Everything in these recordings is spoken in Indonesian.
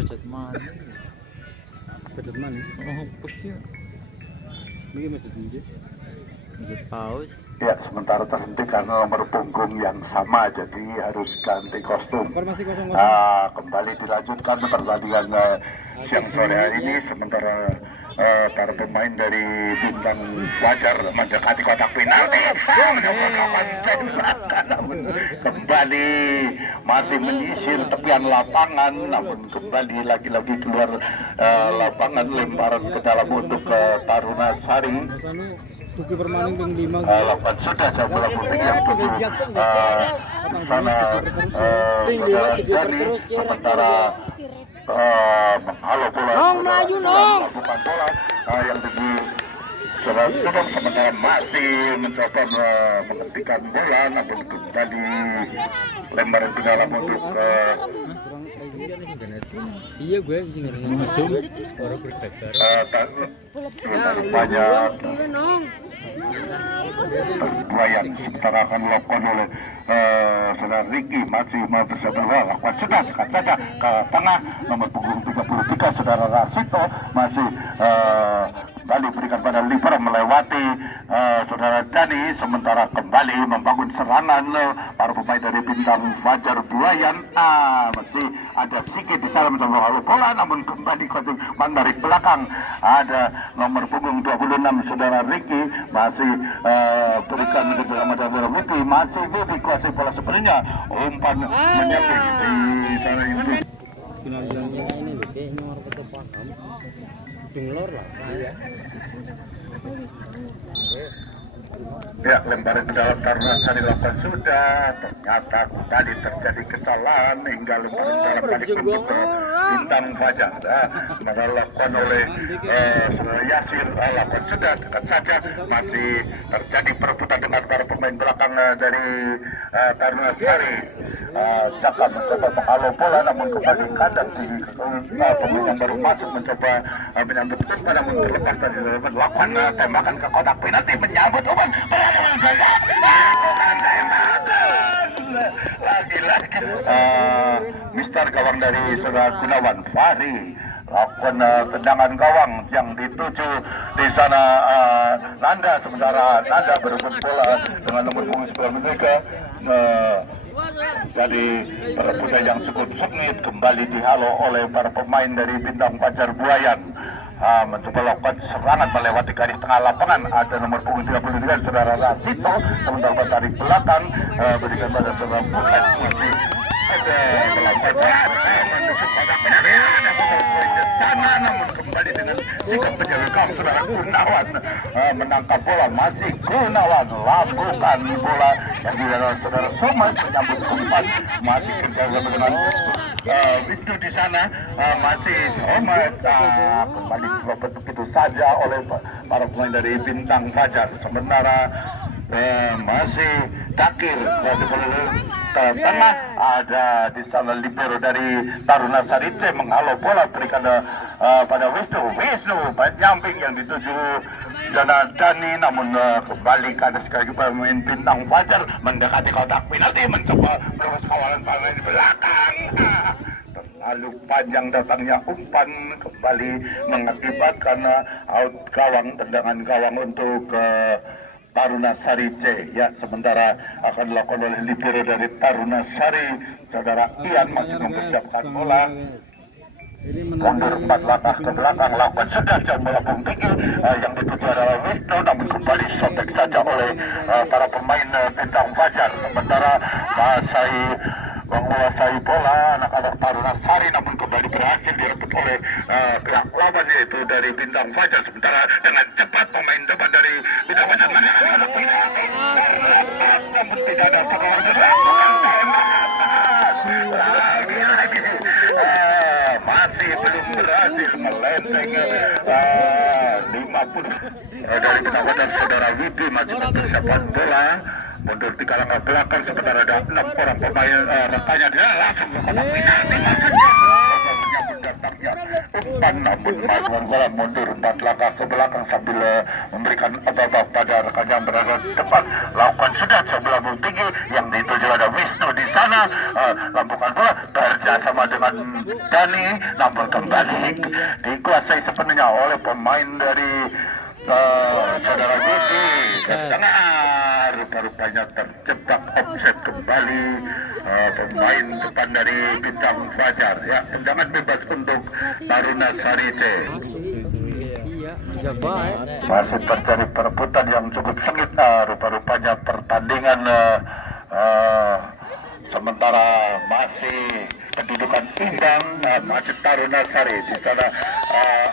Pecat mana? Pecat mana? Oh, pushnya. Bagaimana pecat dia? Pecat paus. Ya, sementara terhenti karena nomor punggung yang sama, jadi harus ganti kostum. Skor masih 0-0. Kembali dilanjutkan pertandingan siang sore hari ini, sementara para pemain dari Bintang Fajar mendekati kotak penalti, namun kembali masih menyisir tepian lapangan, namun kembali lagi-lagi keluar lapangan, lemparan ke dalam untuk ke Taruna Sari. Tuki permanen ping 5. Lakukan sudah jauh bola putih yang tujuh sana saudara Dani, sementara halo bola Melaju nong. melakukan bola yang tujuh saudara Tudong, sementara masih mencoba menghentikan bola, namun kembali lemparan ke dalam untuk Iya gue di sini masuk. Baru berdebar. banyak Brian, sementara akan dilakukan oleh saudara Ricky masih bersatu lakukan sudah dekat saja ke tengah nomor punggung 33 saudara Rasito masih kembali berikan pada Liver melewati saudara Dani, sementara kembali membangun serangan para pemain dari Bintang Fajar Buayan. Masih ada Siki di sana mencoba halo bola, namun kembali kontring dari belakang ada nomor punggung 26 saudara Ricky masih berikan ke dalam saudara Wipi, masih Wipi kuasai bola sebenarnya umpan menyambut di sana itu. Ini loh kayaknya orang kata paham. Denglor lah. Ya, lemparan ke dalam Taruna Sari lakukan sudah, ternyata tadi terjadi kesalahan hingga lemparan ke dalam tadi untuk ke Bintang Fajar. Dilakukan oleh saudara Yasir, lakukan sudah dekat saja, masih terjadi perebutan dengan para pemain belakang dari Taruna Sari. Caka mencoba menghalau bola, namun kembali kandang di pemain yang baru masuk mencoba menyambut umpan, namun terlepas dari melakukan tembakan ke kotak penalti, menyambut umpan lagi-lagi Mister gawang dari saudara Gunawan Fahri lakukan tendangan gawang yang dituju di sana Nanda, sementara Nanda berebut bola dengan nomor punggung 93. Jadi perebutan yang cukup sengit kembali dihalau oleh para pemain dari Bintang Fajar Buayan. Mencoba lakukan serangan melewati garis tengah lapangan, ada nomor punggung 33 saudara Rasito, sementara dari belakang berikan pada saudara Bukan masih ada melampai bola menuju pada penalti, ada poin ke sana, namun kembali dengan sikap penjaga gawang saudara Gunawan menangkap bola, masih Gunawan lakukan bola yang dilakukan saudara Somad menyambut umpan, masih terjaga dengan Wisnu di sana, masih Somad kembali dirobot begitu saja oleh para pemain dari Bintang Fajar, sementara masih Dakir ke tengah, ada di sana libero dari Taruna Sarice menghalau bola berikan pada Wisnu nyamping yang dituju Dana Dani, namun kembali ke atas sekali pemain Bintang Fajar mendekati kotak penalti, mencoba meluas kawalan pemain di belakang. Terlalu panjang datangnya umpan, kembali mengakibatkan out gawang, tendangan gawang untuk Taruna Sari C. Ya, sementara akan dilakukan oleh libero dari Taruna Sari, saudara Ian masih mempersiapkan bola. Mundur 4 langkah ke belakang, lakukan sudah jauh bola tinggi yang dituju adalah Wisnu, namun kembali sobek saja oleh para pemain Bintang Fajar. Sementara masih menguasai bola anak-anak Taruna Sari, namun kembali berhasil direbut oleh pihak lawan yaitu dari Bintang Fajar. Sementara dengan cepat pemain depan dari Bintang Fajar namun tidak ada seorang lagi masih belum berhasil melenteng 50 dari Bintang Fajar. Saudara Widi masih mempersiapkan bola, mundur 3 langkah belakang, sementara ada 6 orang pemain rekannya, dia langsung ke kotak penalti, datangnya umpan, namun Marwan bola mundur 4 langkah ke belakang sambil memberikan abab pada rekan yang berada di depan, lakukan sudah sebelah tinggi yang dituju ada Wisnu di sana, lampukan bola kerja sama dengan dilakukan Dani, namun kembali dikuasai sepenuhnya oleh pemain dari saudara Didi. Tengah rupa-rupanya terjebak offset kembali pemain depan dari Bintang Fajar. Ya, tendangan bebas untuk Taruna Sari C. Iya, bisa baik. Masih terjadi perebutan yang cukup sengit. Rupa-rupanya pertandingan sementara masih kedudukan imbang, masih Taruna Sari. Di sana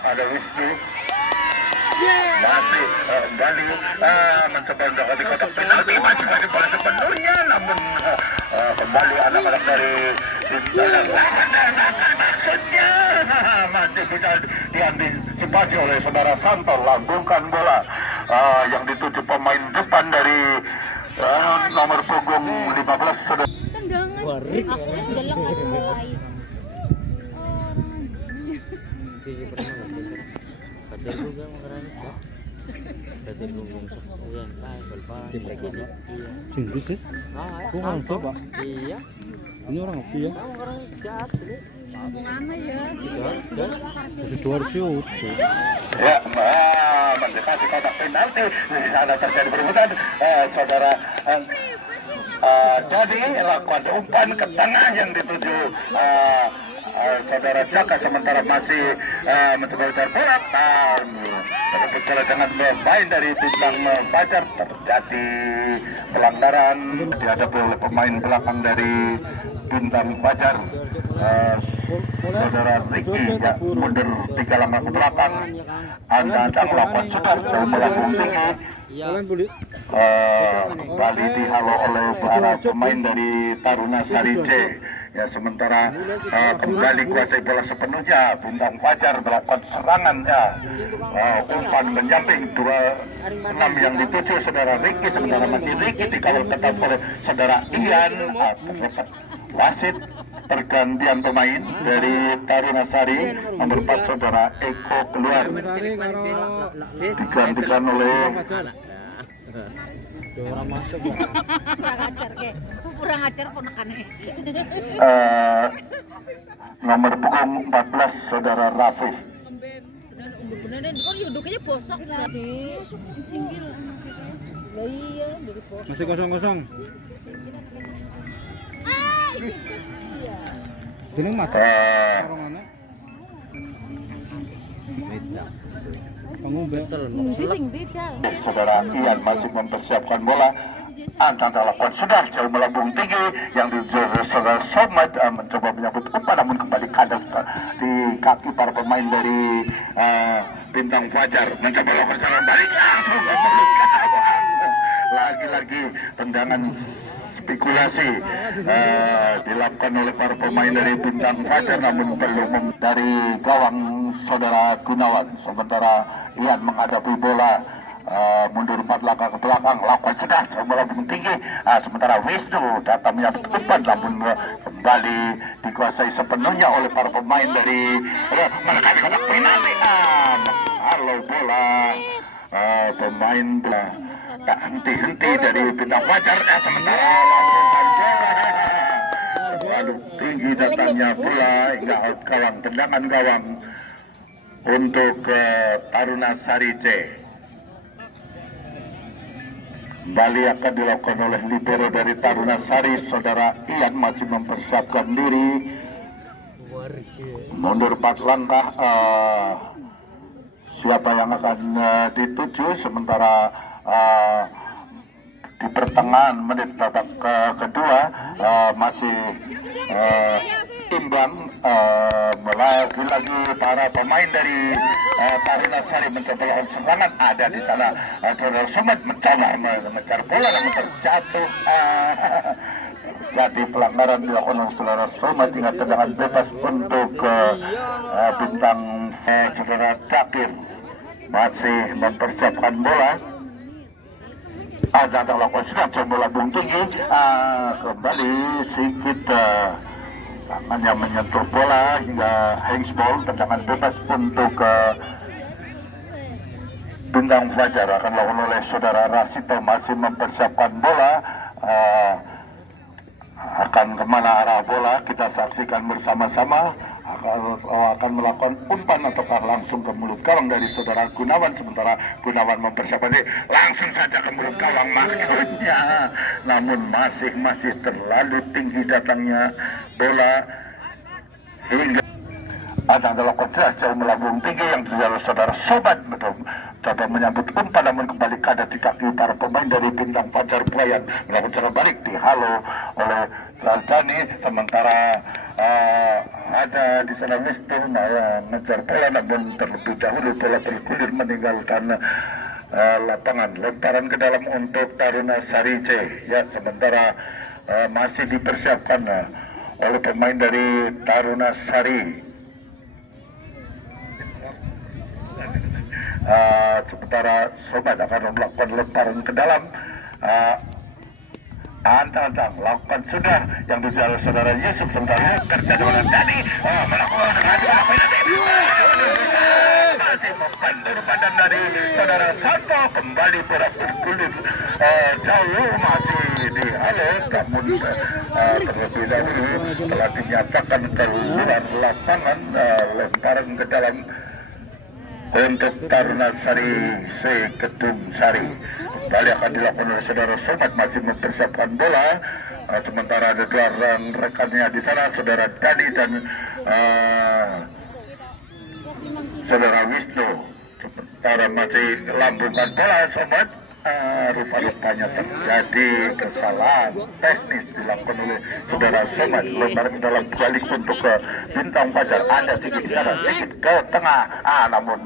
ada Wisnu, masih Gali mencoba mendekati kotak penalti, masih bola sepenuhnya, namun kembali anak-anak dari maksudnya masih bisa diantisipasi oleh saudara Santo, lambungkan bola yang dituju pemain depan dari nomor punggung 15 saudara. Tendangan. Warik. Aku delok aku mulai. Pilih pernah nggak? Kader juga makaranya kok. Kader gunggung sekian kali balpan. Iya. Sini tuh. Ah, Kok orang coba? Iya. Ini orang apa ya? Kamu orang jas ini. Mana ya? Masih 200. Ya, mendekati kotak penalti. Di sana terjadi perebutan. Saudara jadi lakukan umpan ke tengah yang dituju saudara Jaka, sementara masih mencoba mencari bola. Berebut bola dengan pemain dari Bintang Fajar, terjadi pelanggaran dihadapi oleh pemain belakang dari Bintang Fajar. Saudara Ricky ya, mundur 3 langkah ke belakang. Anda melakukan sudah melakukan tinggi. Iya. Kembali dihalau oleh para pemain dari Taruna Sari C. Ya, sementara kembali kuasai bola sepenuhnya. Bintang Fajar melakukan serangan ya. Umpan menyamping 26 yang dituju saudara Ricky, sementara masih Ricky dikawal ketat oleh saudara Ian. Terdapat wasit pergantian pemain dari Taruna Sari, nomor 4 saudara Eko keluar, digantikan oleh Seorang masuk. Kurang ajar ke. Kurang ajar ponakannya. nomor punggung 14 saudara Rafif. Bener-bener oh duduknya bosok tadi. Singgil anaknya. Lah iya dari bosok. Masih kosong-kosong. Iya. Ini macet. Orang mana? Kamu Kesel, Sing dijal. Saudara Ian masih mempersiapkan bola. Antang lakukan sudah jauh melambung tinggi yang di saudara Somad mencoba menyambut umpan, namun kembali kandas di kaki para pemain dari Bintang Fajar. Mencoba melakukan serangan balik, langsung memeluk gawang. Lagi-lagi tendangan spekulasi dilakukan oleh para pemain dari Bintang Fajar, namun belum dari gawang saudara Gunawan. Sementara Ian menghadapi bola, mundur 4 langkah ke belakang, lakukan sudah melambung tinggi. Sementara Wisnu datang menyambut umpan, namun kembali dikuasai sepenuhnya oleh para pemain dari mendekati kotak penalti. Halo bola pemain tak henti-henti dari Bintang Fajar. Sementara lakukan bola terlalu tinggi datangnya bola hingga out gawang, tendangan gawang untuk Taruna Sari C. Kembali akan dilakukan oleh libero dari Taruna Sari, saudara Ian masih mempersiapkan diri, mundur 4 langkah. Siapa yang akan dituju, sementara di pertengahan menit babak kedua masih imbang. Lagi-lagi para pemain dari Taruna Sari mencoba melakukan serangan. Ada di sana saudara Somad mencoba mengejar bola, namun terjatuh. Jadi pelanggaran dilakukan oleh saudara Somad hingga tendangan bebas untuk Bintang. Saudara Dakir masih mempersiapkan bola. Ada lakukan sudah coba lambung tinggi, kembali sedikit tangannya menyentuh bola hingga handsball, tendangan bebas untuk Bintang Fajar. Akan dilakukan oleh saudara Rasito, masih mempersiapkan bola. Akan kemana arah bola kita saksikan bersama-sama. Akan melakukan umpan ataukah langsung ke mulut gawang dari saudara Gunawan, sementara Gunawan mempersiapkan diri langsung saja ke mulut gawang maksudnya, namun masih terlalu tinggi datangnya bola hingga ada dilakukan jauh melambung tinggi yang dijalur saudara Sobat betul coba menyambut umpan, namun kembali kada di kaki para pemain dari Bintang Fajar Buayan, melakukan cara balik dihalo oleh Dani, sementara ada di sana Wisnu mengejar bola, namun terlebih dahulu bola tergulir meninggalkan lapangan. Lemparan ke dalam untuk Taruna Sari C, ya, sementara masih dipersiapkan oleh pemain dari Taruna Sari. Sementara Sobat akan melakukan lemparan ke dalam. Antang lakukan sudah yang dijalankan saudara Yusuf, sementara kerja dengan Dani melakukan masih membentur badan dari saudara Santo, kembali bergulir jauh masih dihalo, namun terlebih dahulu telah dinyatakan keluar lapangan. Lemparan ke dalam untuk Taruna Sari C Kedung Sari. Kembali akan dilakukan oleh saudara Sobat, masih mempersiapkan bola. Sementara ada dua rekannya di sana, saudara Dani dan saudara Wisnu. Sementara masih lambungan bola, Sobat. Rupa-rupanya terjadi kesalahan teknis dilakukan oleh saudara Sobat. Lemparan ke dalam balik untuk Bintang Fajar, ada sedikit di sana, sedikit ke tengah, namun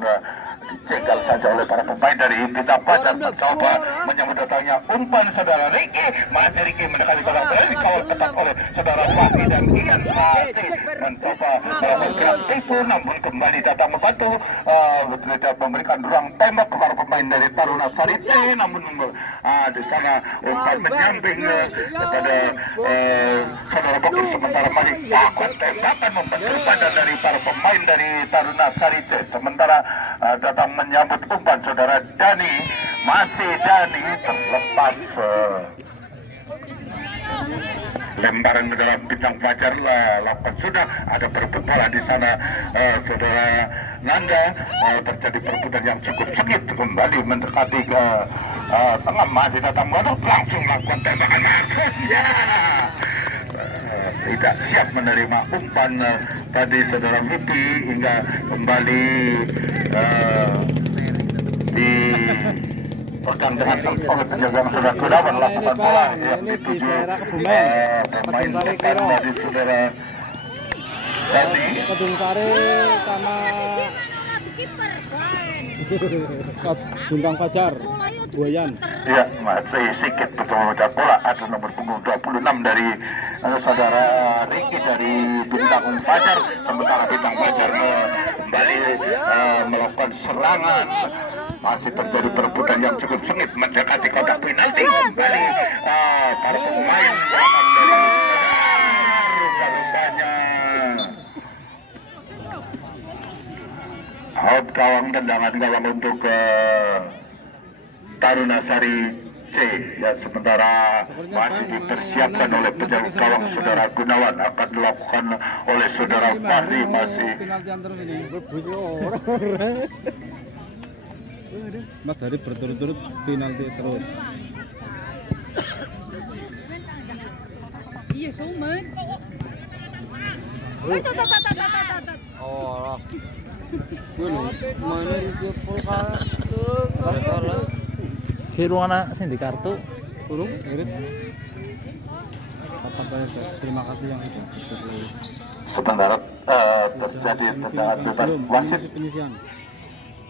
dicegal saja oleh para pemain dari Bintang Fajar. Mencoba menyambut datangnya umpan saudara Riki, masih Riki mendekati kotak bola, dikawal ketat oleh saudara Fahri dan Ian. Masih mencoba bergerak tipu, namun kembali datang membantu, tidak memberikan ruang tembak kepada pemain dari Taruna Sari C, namun di sana umpan menyamping kepada saudara Bokir, sementara masih takut tembakan membentur badan dari para pemain dari Taruna Sari C. Sementara datang menyambut umpan saudara Dani, masih Dani terlepas. Lemparan ke dalam Bintang Fajar lakukan sudah, ada perebut bola di sana, saudara Nanda. Terjadi perebutan yang cukup sengit, kembali mendekati ke tengah, masih datang mengaduk, langsung melakukan tembakan maksudnya. Tidak siap menerima umpan tadi saudara Vipi, hingga kembali dipegang dengan oleh penjaga saudara Gunawan, lakukan bola yang dituju pemain depan dari saudara Dani. Kedung Sari sama Bintang Fajar Buayan. Iya, masih sedikit betul mengejar bola. Ada nomor punggung 26 dari saudara Riki dari Bintang Fajar. Sementara Bintang Fajar kembali melakukan serangan. Masih terjadi perebutan yang cukup sengit mendekati kotak penalti. Kembali para pemain belakang dari rupanya out gawang, tendangan gawang untuk Taruna Sari C, ya, sementara masih dipersiapkan oleh penjaga gawang saudara Gunawan, akan dilakukan oleh saudara Fahri. Masih Mas dari berturut-turut penalti terus. Iya, Somat. Oh, mana itu pulka? Kira anak sing di kartu. Kurung, irit. Terima kasih yang itu. sementara terjadi tendangan bebas wasit.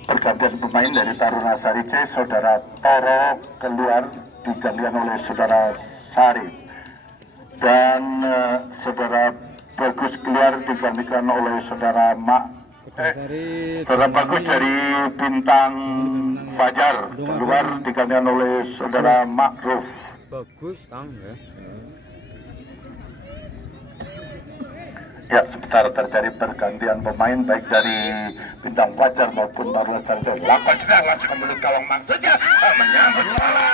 Pergantian pemain dari Taruna Sari C, saudara Toro keluar digantikan oleh saudara Sari, dan saudara Bagus keluar digantikan oleh saudara saudara Bagus dari Bintang Fajar keluar digantikan oleh saudara Makruf. Bagus Kang ya. Ya, sebentar terjadi pergantian pemain baik dari Bintang Fajar maupun Taruna Sari. Lakukan sudah langsung mulut gawang, maksudnya menyambut bola.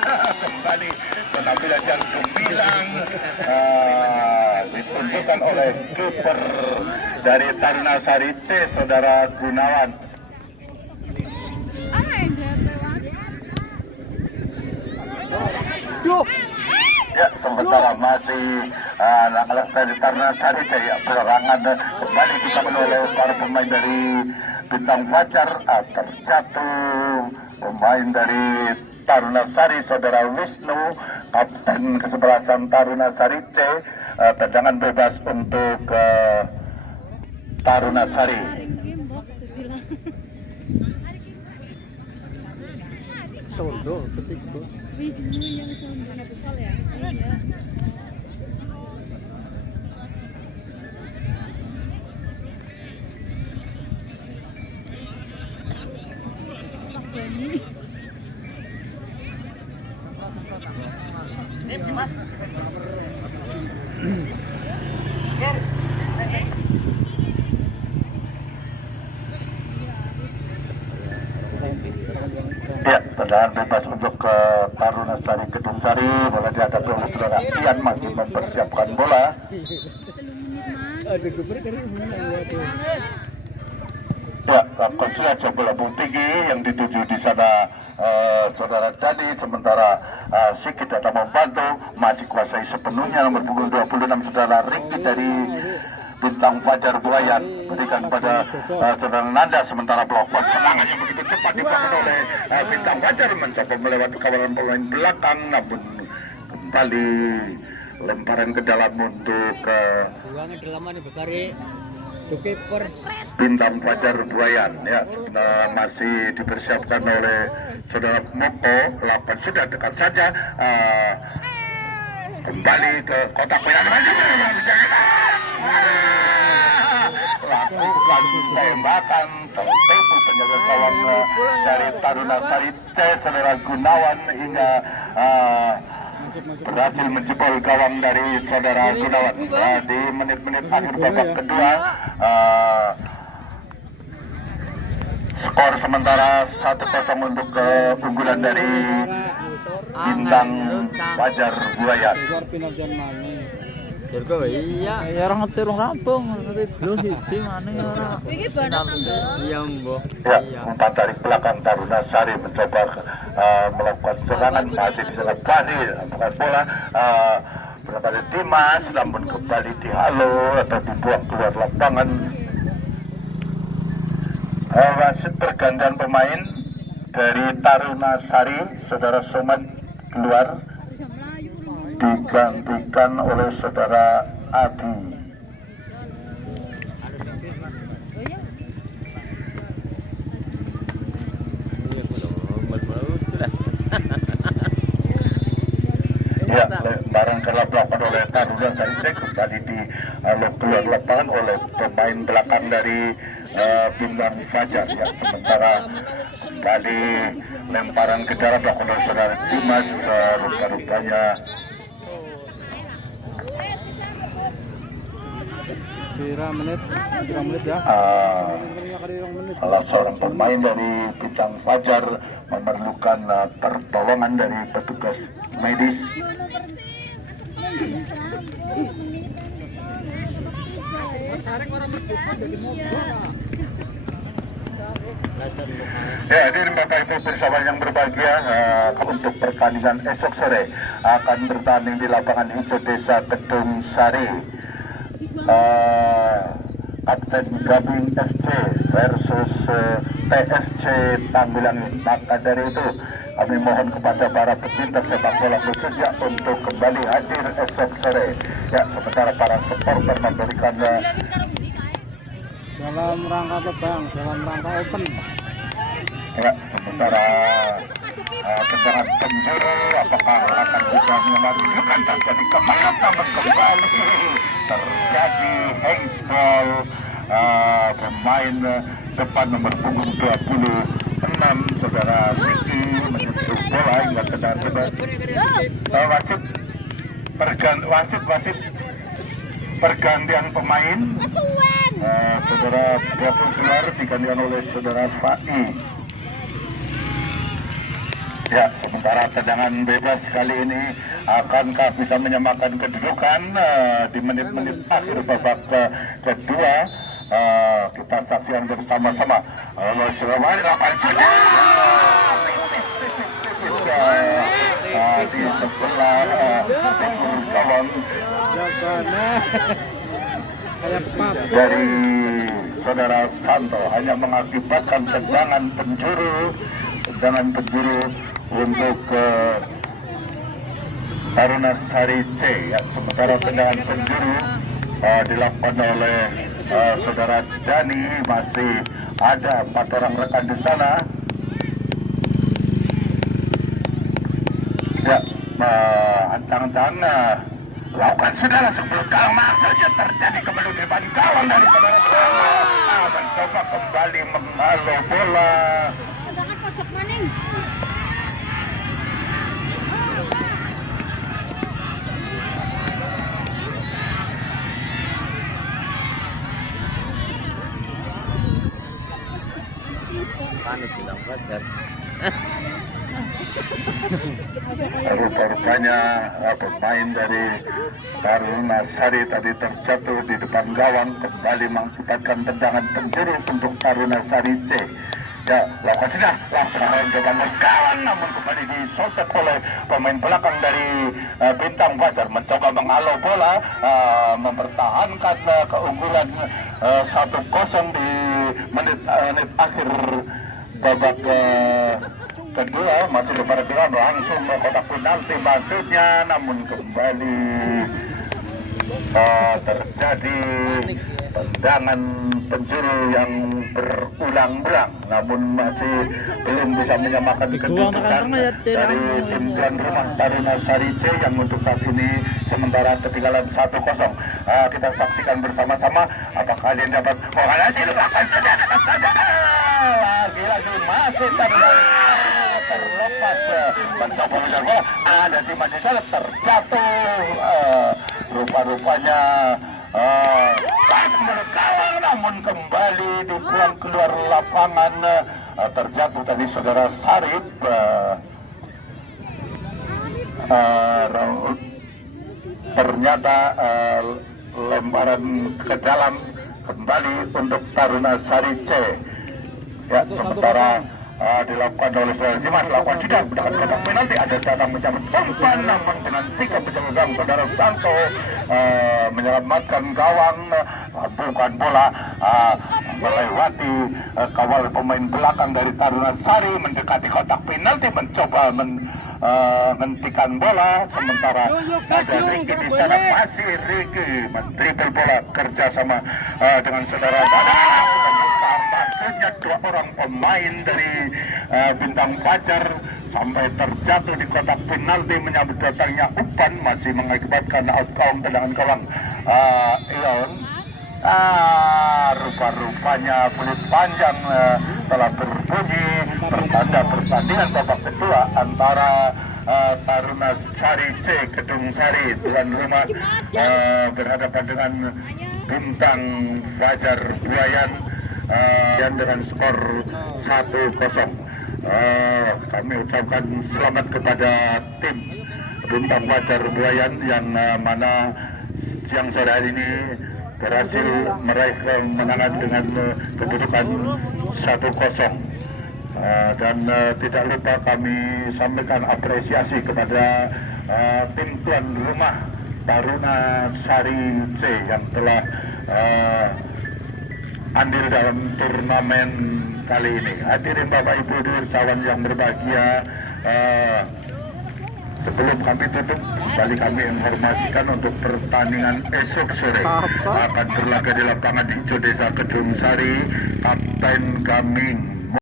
kembali penampilan yang gemilang ditunjukkan oleh kiper dari Taruna Sari C, Saudara Gunawan. Ya, sementara masih anak-anak dari Taruna Sari C perorangan kembali dibangun oleh para pemain dari Bintang Fajar. Terjatuh pemain dari Taruna Sari, Saudara Wisnu, kapten kesebelasan Taruna Sari C. Tendangan bebas untuk Taruna Sari. Sondo, ketik tuh. Ya, tendangan bebas untuk ke Taruna Sari Kedung Sari. Bola dihadapi oleh Saudara Ian, masih mempersiapkan bola. Ya, konsultasi bola tinggi yang dituju di sana Saudara Dadi, sementara Siki datang membantu, masih kuasai sepenuhnya nomor punggung 26 Saudara Riki dari Bintang Fajar Buayan, berikan pada Saudara Nanda, sementara blok semangat yang begitu cepat dibangun oleh Bintang Fajar, mencoba melewati kawalan pemain belakang, namun kembali lemparan ke dalam untuk Ruangan dalaman di Bekari. Kiper Bintang Fajar Buayan. Ya, masih dipersiapkan oleh Saudara Moko. Lapan sudah dekat saja. Kembali ke kotak penalti. Lakukan tembakan tertipu penjaga gawang dari Taruna Sari C, Saudara Gunawan, hingga berhasil menjebol gawang dari Saudara Gunawan. Di menit-menit akhir babak kedua, skor sementara 1-0 untuk keunggulan dari Bintang Fajar Buayan. Jerko iya. Ya orang ngetir orang rampung, nanti belum hiji mana ya orang. Iki badak tambah. Iya, Mbok. Ya, umpan dari belakang Taruna Sari mencoba melakukan serangan, masih di sana Bani, bukan bola berapa Dimas, namun kembali dihalo atau dibuang keluar lapangan. Wasit pergantian pemain dari Taruna Sari, Saudara Somad keluar, digantikan oleh Saudara Adi. Ya, barang dilakukan oleh Taruna Sari kembali di keluar lapangan oleh pemain belakang dari Bintang Fajar. Ya, sementara kembali lemparan ke dalam dilakukan oleh Saudara Dimas, rupa-rupanya Kira menit ya. Salah seorang pemain dari Bintang Fajar memerlukan pertolongan dari petugas medis. Ya, hadirin Bapak Ibu persahabat yang berbahagia, untuk pertandingan esok sore akan bertanding di lapangan hijau Desa Kedung Sari. Kapten Gabung FC versus TFC Tanggulangi. Maka dari itu kami mohon kepada para pecinta sepak bola khususnya untuk kembali hadir esok sore. Ya, sementara para supporter memberikan Dalam rangka apa bang? Dalam rangka open. ya, sementara tendangan penjuru apakah akan bisa melanjutkan, terjadi kemana namun kembali terjadi handsball. Pemain depan nomor punggung 26 Saudara Riki menyentuh bola hingga tendangan bebas. Wasit pergantian pemain. Saudara Gavin keluar digantikan oleh Saudara Fai. Ya, sementara tendangan bebas kali ini akankah bisa menyamakan kedudukan di menit-menit akhir babak kedua. Kita saksikan bersama-sama. Lalu Surabaya lakukan sudah di sebelah kawan dari saudara Santo hanya mengakibatkan tendangan penjuru untuk Taruna Sari C. Ya, sementara tendangan penjuru dilakukan oleh saudara Dani. Masih ada 4 orang rekan di sana. Ya, antang-antang lakukan sudah langsung belakang, maksudnya terjadi kembali di depan gawang dari saudara Santo. Mencoba kembali menghalau bola. Sedangkan kocok maning. Panik bilang Fajar. Rupa-rupanya pemain dari Taruna Sari tadi terjatuh di depan gawang, kembali mengakibatkan tendangan penjuru untuk Taruna Sari C. Ya, lakukan sudah langsung main depan gawang, namun kembali disotek oleh pemain belakang dari Bintang Fajar. Mencoba menghalau bola, mempertahankan keunggulan 1-0 di menit akhir babak kedua. Masih berperan langsung ke kotak penalti maksudnya, namun kembali terjadi tendangan penjuru yang berulang-ulang, namun masih belum bisa menyamakan kedudukan dari tim tuan rumah Taruna Sari C yang untuk saat ini sementara ketinggalan 1-0. Kita saksikan bersama-sama apakah kalian dapat dilupakan saja lagi-lagi masih terlepas mencoba menjauh bola, ada tim di sana terjatuh, rupa-rupanya langsung menuju gawang, namun kembali dibuang keluar lapangan. Terjatuh tadi saudara Sarip. Ternyata lemparan ke dalam kembali untuk Taruna Sari C. Ya, sementara dilakukan oleh saudara Simas, lakukan sidang dengan kotak penalti, ada datang mencabut umpan, namun dengan sikap bisa megang saudara Santo menyelamatkan gawang, bukan bola melewati kawal pemain belakang dari Taruna Sari, mendekati kotak penalti, mencoba menghentikan bola. Sementara ada Ricky di sana, masih Ricky mendribble bola kerjasama dengan saudara Dada. Maksudnya 2 orang pemain dari Bintang Fajar sampai terjatuh di kotak penalti menyambut datangnya umpan, masih mengakibatkan outcome tendangan gawang Ion. Rupa-rupanya kulit panjang telah berbunyi pertanda pertandingan babak kedua antara Taruna Sari C Kedung Sari tuan rumah berhadapan dengan Bintang Fajar Buayan dan dengan skor 1-0. Kami ucapkan selamat kepada tim Bintang Fajar Buayan yang mana siang sore hari ini berhasil meraih kemenangan dengan kedudukan 1-0. Dan tidak lupa kami sampaikan apresiasi kepada tim tuan rumah Taruna Sari C yang telah andil dalam turnamen kali ini. Hadirin Bapak Ibu Dirsawan yang berbahagia, sebelum kami tutup, kembali kami informasikan untuk pertandingan esok sore akan berlaga di lapangan hijau Desa Kedung Sari. Kapten Gaming